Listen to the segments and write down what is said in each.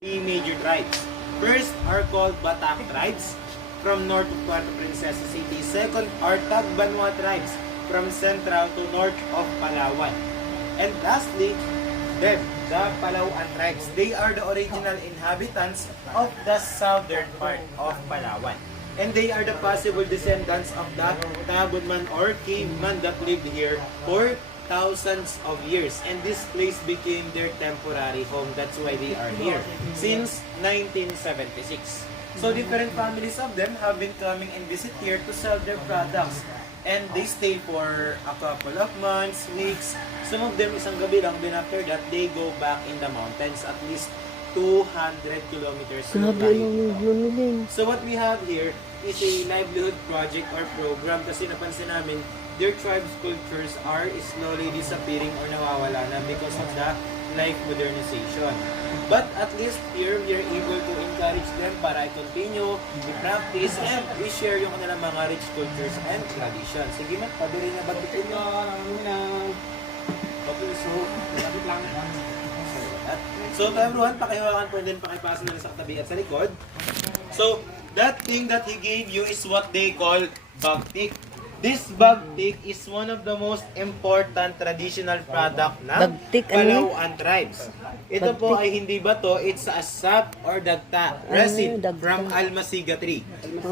three major tribes. First are called Batak tribes from north of Puerto Princesa City. Second are Tagbanwa tribes from central to north of Palawan. And lastly, then, the Palauan tribes. They are the original inhabitants of the southern part of Palawan. And they are the possible descendants of the Tabunman or caveman that lived here for thousands of years. And this place became their temporary home. That's why they are here since 1976. So different families of them have been coming and visit here to sell their products. And they stay for a couple of months, weeks. Some of them isang gabi lang. Then after that, they go back in the mountains at least 200 kilometers. So what we have here is a livelihood project or program kasi napansin namin their tribes cultures are slowly disappearing or nawawala na because of the life modernization. But at least here, we are able to encourage them para i-continue, i-practice, and i-share yung kanilang mga rich cultures and traditions. Sige man, pabili na bagitin nyo. Okay, so, lapit lang. So, to everyone, pakihawakan po din, pakipasa na sa katabi at sa likod. So, that thing that he gave you is what they call bagtik. This bagtik is one of the most important traditional product ng Palauan tribes. Ito po ay hindi bato, it's a sap or dagta, resin from almasiga tree.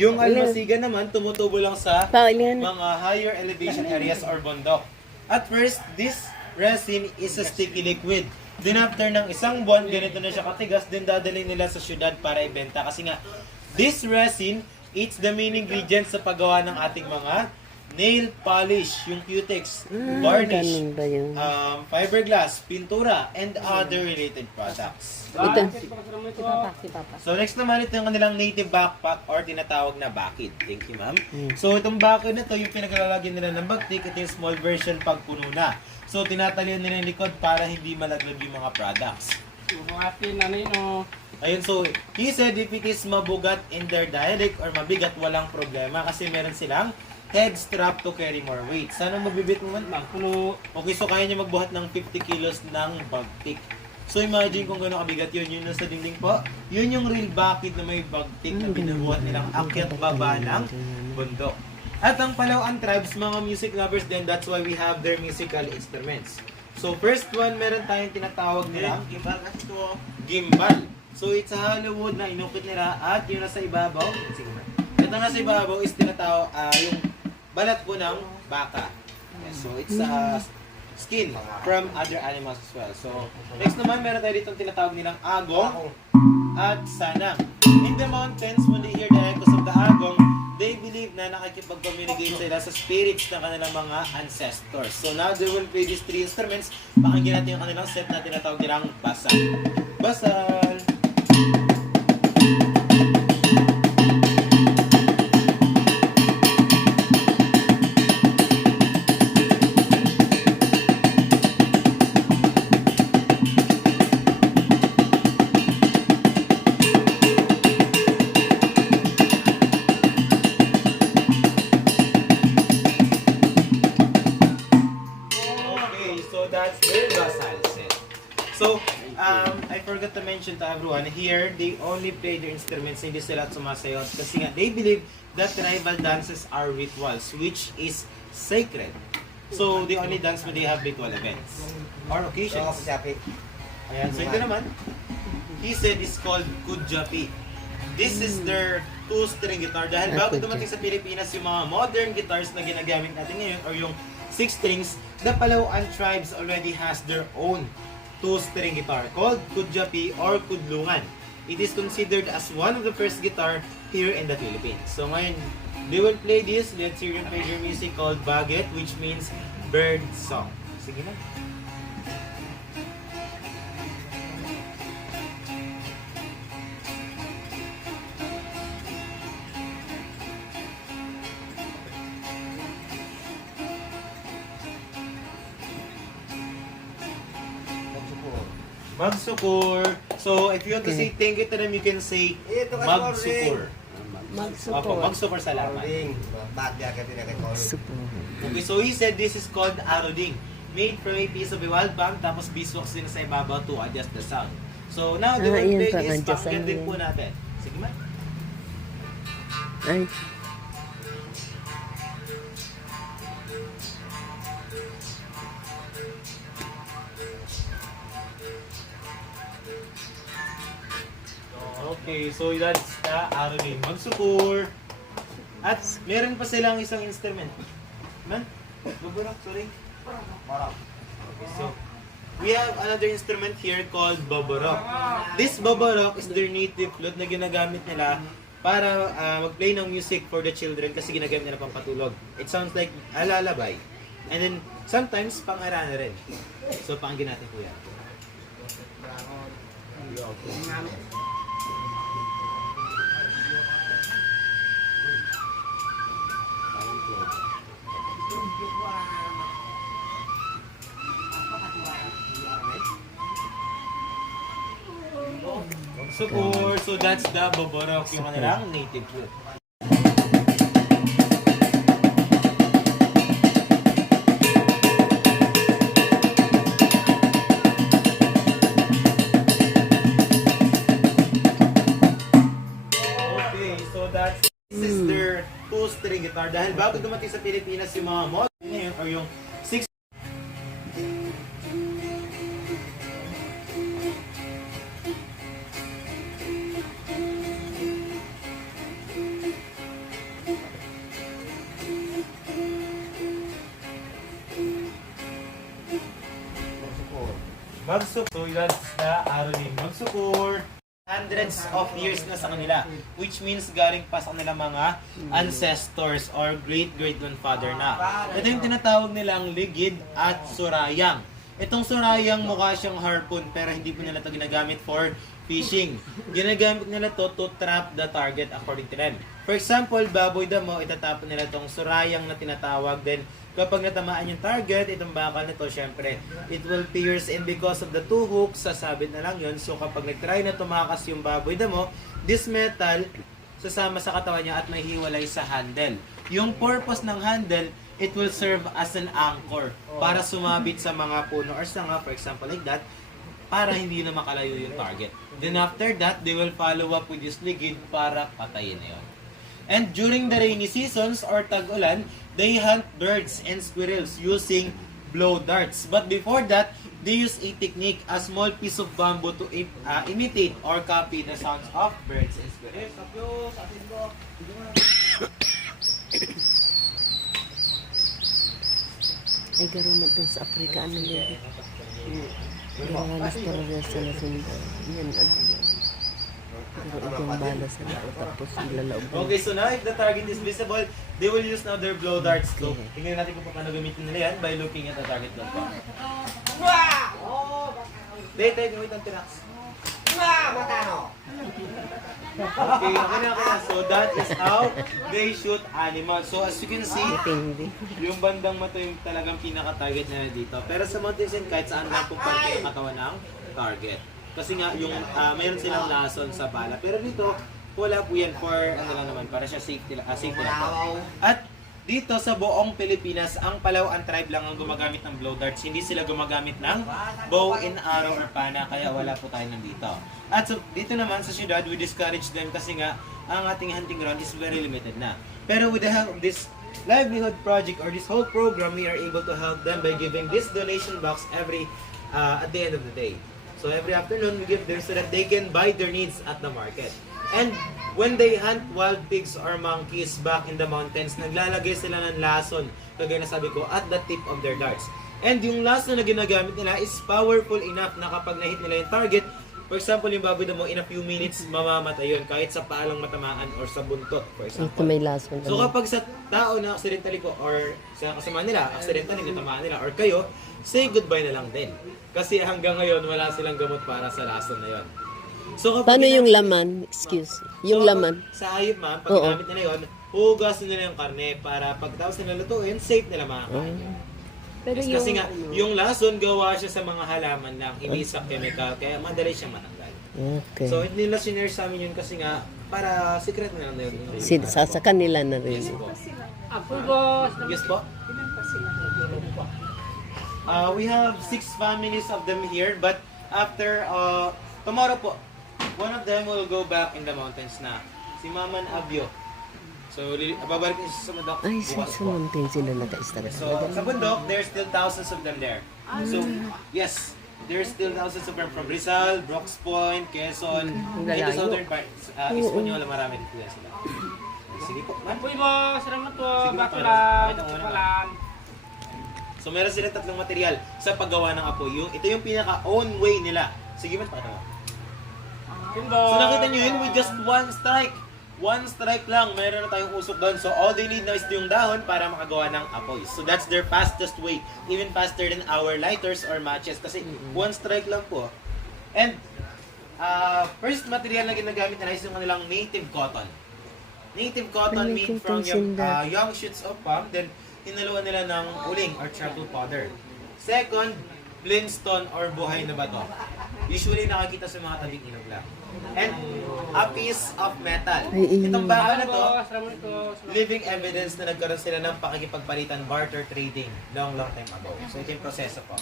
Yung almasiga naman tumutubo lang sa mga higher elevation areas or bundok. At first, this resin is a sticky liquid. Then after ng isang buwan, ganito na siya katigas, then dadalhin nila sa syudad para ibenta. Kasi nga, this resin, it's the main ingredient sa paggawa ng ating mga nail polish, yung cutex, varnish, fiberglass, pintura, and other related products. So next naman, ito yung kanilang native backpack or tinatawag na bakid. Thank you, ma'am. So itong bakid na to, yung pinaglalagyan nila ng bagtik, ito yung small version pag puno na. So tinatalian nila yung likod para hindi malaglag yung mga products. Ayun, so he said if it is mabugat in their dialect or mabigat, walang problema kasi meron silang head strap to carry more weight. Sana mabibit mo man? Okay, so kaya niya magbuhat ng 50 kilos ng bagtik. So imagine kung gano'ng kabigat yun. Yun nasa dingding po. Yun yung real bakid na may bagtik na binubuhat nilang akyat baba ng bundok. At ang Palauan tribes, mga music lovers din, that's why we have their musical instruments. So first one, meron tayong tinatawag nilang gimbal. So it's a hollow wood na inukit nila at yung nasa ibabaw, ito nasa ibabaw is tinatawag yung balat po ng baka. Yes, so it's skin from other animals as well. So next naman, meron tayo ditong tinatawag nilang agong at sanang. In the mountains, when they hear the echoes of the agong, they believe na nakikipag-communicate sila sa spirits ng kanilang mga ancestors. So now they will play these three instruments. Pakinggan natin yung kanilang set na tinatawag nilang basal. Basal! So, I forgot to mention to everyone, here, they only play their instruments, hindi sila sumasayot. Kasi nga, they believe that tribal dances are rituals, which is sacred. So, they only dance when they have ritual events or occasions. Ayan, so ito naman, he said it's called Kudjapi. This is their two-string guitar. Dahil bago dumating sa Pilipinas, yung mga modern guitars na ginagamit natin ngayon, or yung six strings, the Palauan tribes already has their own two-string guitar called Kudjapi or Kudlungan. It is considered as one of the first guitar here in the Philippines. So ngayon, they will play this. Let's hear yung major music called Baget, which means bird song. Sige na. Magsukur. So, if you want to say thank you to them, you can say Magsukur. Magsukur. Magsukur salamat. Okay, so he said this is called Aroding. Made from a piece of a wild bang, tapos beeswax din sa ibabaw to adjust the sound. So now the word Ayan, play is parang pakinggan Diyos din ang po yan. natin. Sige ma. Ay, Okay, so that's the araw game. Magsukur. At meron pa silang isang instrument. Man? Baburok, sorry. Okay, so we have another instrument here called baburok. This baburok is their native flute na ginagamit nila para mag-play ng music for the children kasi ginagamit nila pang patulog. It sounds like alalabay. And then sometimes pang-arana rin. So pakinggan natin po yan. Support. So that's the baborok, yung kanilang native flute. Okay, so this is their two-string guitar. Dahil bago dumating sa Pilipinas yung mga model ngayon or yung 6 Magsukur. So that's the araw ni Magsukur. Hundreds of years na sa kanila, which means galing pa sa kanilang mga ancestors or great-great-grandfather na. Ito yung tinatawag nilang ligid at surayang. Itong surayang mukha siyang harpoon pero hindi po nila ito ginagamit for fishing. Ginagamit nila to trap the target according to them. For example, baboy damo, itatapon nila itong surayang na tinatawag. Then, kapag natamaan yung target, itong bakal na to, syempre, it will pierce, and because of the two hooks, sasabit na lang yun. So, kapag nag-try na tumakas yung baboy damo, this metal, sasama sa katawan niya at may hiwalay sa handle. Yung purpose ng handle, it will serve as an anchor para sumabit sa mga puno or sanga, for example, like that, para hindi na makalayo yung target. Then after that, they will follow up with this ligid para patayin na yun. And during the rainy seasons or tag-ulan, they hunt birds and squirrels using blow darts. But before that, they use a technique, a small piece of bamboo to imitate or copy the sounds of birds and squirrels. ay garumat doon sa Afrika, ano yun? Garawalas para rin sa nasundan. Yan, ano yan? Pero itong bala sa loob, tapos nilalaog. Okay, so now if the target is visible, they will use now their blow darts. So, tingnan natin kung paano gamitin nila yan by looking at the target doon po. Date, gawin ang tinax. Okay, okay na. So that is how they shoot animals. So as you can see, Hindi. yung bandang mata yung talagang pinaka-target nila dito. Pero sa mountains and kahit saan lang kung parte yung katawan ng target. Kasi nga, yung mayroon silang lason sa bala. Pero dito, wala po yan for, ano lang naman, para siya safety lang po. At dito sa buong Pilipinas, ang Palawan tribe lang ang gumagamit ng blow darts. Hindi sila gumagamit ng bow and arrow or pana, kaya wala po tayo nandito. At so, dito naman sa syudad, we discourage them kasi nga, ang ating hunting ground is very limited na. Pero with the help of this livelihood project or this whole program, we are able to help them by giving this donation box every at the end of the day. So every afternoon, we give them so that they can buy their needs at the market. And when they hunt wild pigs or monkeys back in the mountains, naglalagay sila ng lason, kagaya na sabi ko, at the tip of their darts. And yung lason na ginagamit nila is powerful enough na kapag na-hit nila yung target, for example, yung baboy mo, in a few minutes, mamamatay yun kahit sa paalang matamaan or sa buntot, for Ito example. may lason. So kapag sa tao na accidentally ko or sa kasama nila, accidentally natamaan nila or kayo, say goodbye na lang din. Kasi hanggang ngayon, wala silang gamot para sa lason na yun. So kapag Paano yung laman? Excuse. Yung so, laman. Sa hayop ma'am, pag Oo. ginamit nila yun, hugasin nila yung karne para pagkatapos nila lutuin, safe nila makakain. Pero Yes, kasi nga, yung lason gawa siya sa mga halaman lang, hindi sa chemical, kaya madali siyang matanggal. Okay. So, hindi nila sinare sa amin yun kasi nga, para secret na lang na yun. Sa kanila na rin. Yes po. Yes po? We have 6 families of them here, but after Tomorrow po, one of them will go back in the mountains na. Si Maman Abyo. So, babalik niya siya sa bundok. Ay, bukas sa po. mountain sila naka-start. So, sa bundok, there's still thousands of them there. So, yes, there's still thousands of them from Rizal, Brooks Point, Quezon, Ang dito lalayo. southern part, Hispaniola, marami dito yan sila. Sige po, man. Uy mo, salamat po. Sige, Bato para- lang. pakita mo muna, Palan. So, meron sila tatlong material sa paggawa ng apoy. Ito yung pinaka-own way nila. Sige man, pakita mo. Timbo. So, nakita nyo yun with just one strike. One strike lang, meron na tayong usok doon. So, all they need now is yung dahon para makagawa ng apoy. So, that's their fastest way. Even faster than our lighters or matches. Kasi, one strike lang po. And, first material na ginagamit nila is yung kanilang native cotton. Native cotton Ay, made native from sinda. young shoots of palm. Then, hinaluan nila ng uling or charcoal powder. Second, blimstone or buhay na bato. Usually, nakakita sa mga tabing ilog lang. And, a piece of metal. Ay, Itong baka na to, Salamat po. living evidence na nagkaroon sila ng pakikipagpalitan, barter trading long time ago. So, ito yung proseso po.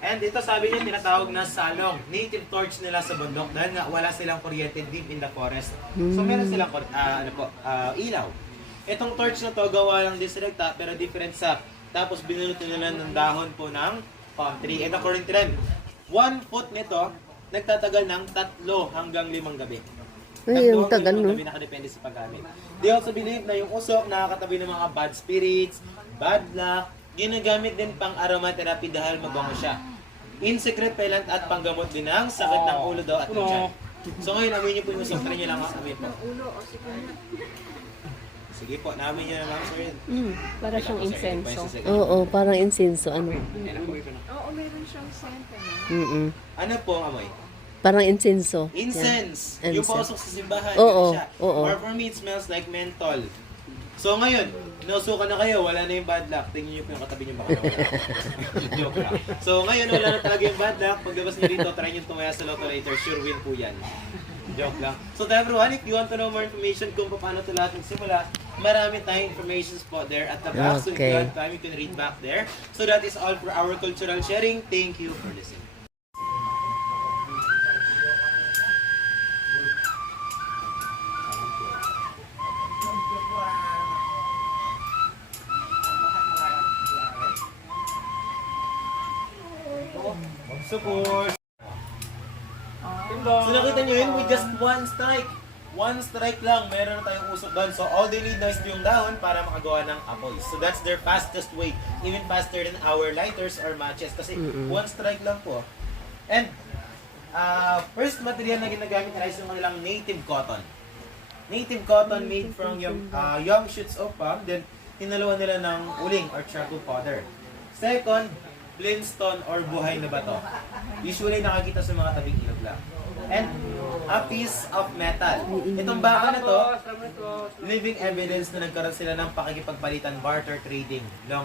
And ito sabi niya, tinatawag na salong. Native torch nila sa bundok dahil nga wala silang kuryente deep in the forest. So, meron silang ilaw. Itong torch na to, gawa lang din sila, pero different sap. Tapos, binunot nila ng dahon po ng palm tree. And according to them, 1 foot nito, nagtatagal ng 3 hanggang 5 gabi. Ay, yung tagal, no? Gabi nakadepende sa paggamit. They also believe na yung usok nakakatabi ng mga bad spirits, bad luck, ginagamit din pang aromatherapy dahil mabango siya. Insect repellent at panggamot din ng sakit ng ulo daw at ng tiyan. So ngayon, amoy niyo po yung usok. Try niyo lang ang amoy po. Sige po, naamoy niyo na lang, sir. Para siyang insenso. Oo, parang insenso. Ano? Oo, meron siyang scent. Ano po ang amoy? Parang insenso. Incense. Yeah. Yung Incense. pausok sa simbahan. Oo, yun siya. oo. Or for me, it smells like menthol. So ngayon, inusukan na kayo, wala na yung bad luck. Tingnan niyo po yung katabi niyo baka nawala. Joke lang. So ngayon, wala na talaga yung bad luck. Paglabas niyo dito, try niyo tumaya sa lotto later. Sure win po yan. Joke lang. So to everyone, if you want to know more information kung paano ito lahat nagsimula, marami tayong informations po there at the back. So if you Okay. have time, you can read back there. So that is all for our cultural sharing. Thank you for listening. Support! Timbo. So nakita nyo yun with just one strike. One strike lang, meron na tayong usok doon. So all they need now is yung dahon para makagawa ng apoy. So that's their fastest way. Even faster than our lighters or matches. Kasi one strike lang po. And first material na ginagamit nila is yung kanilang native cotton. Native cotton made from young shoots of palm. Then hinaluan nila ng uling or charcoal powder. Second, blimstone or buhay na bato. Usually nakakita sa mga tabing ilog lang. And a piece of metal. Itong baka na to, Salamat po. living evidence na nagkaroon sila ng pakikipagpalitan, barter trading long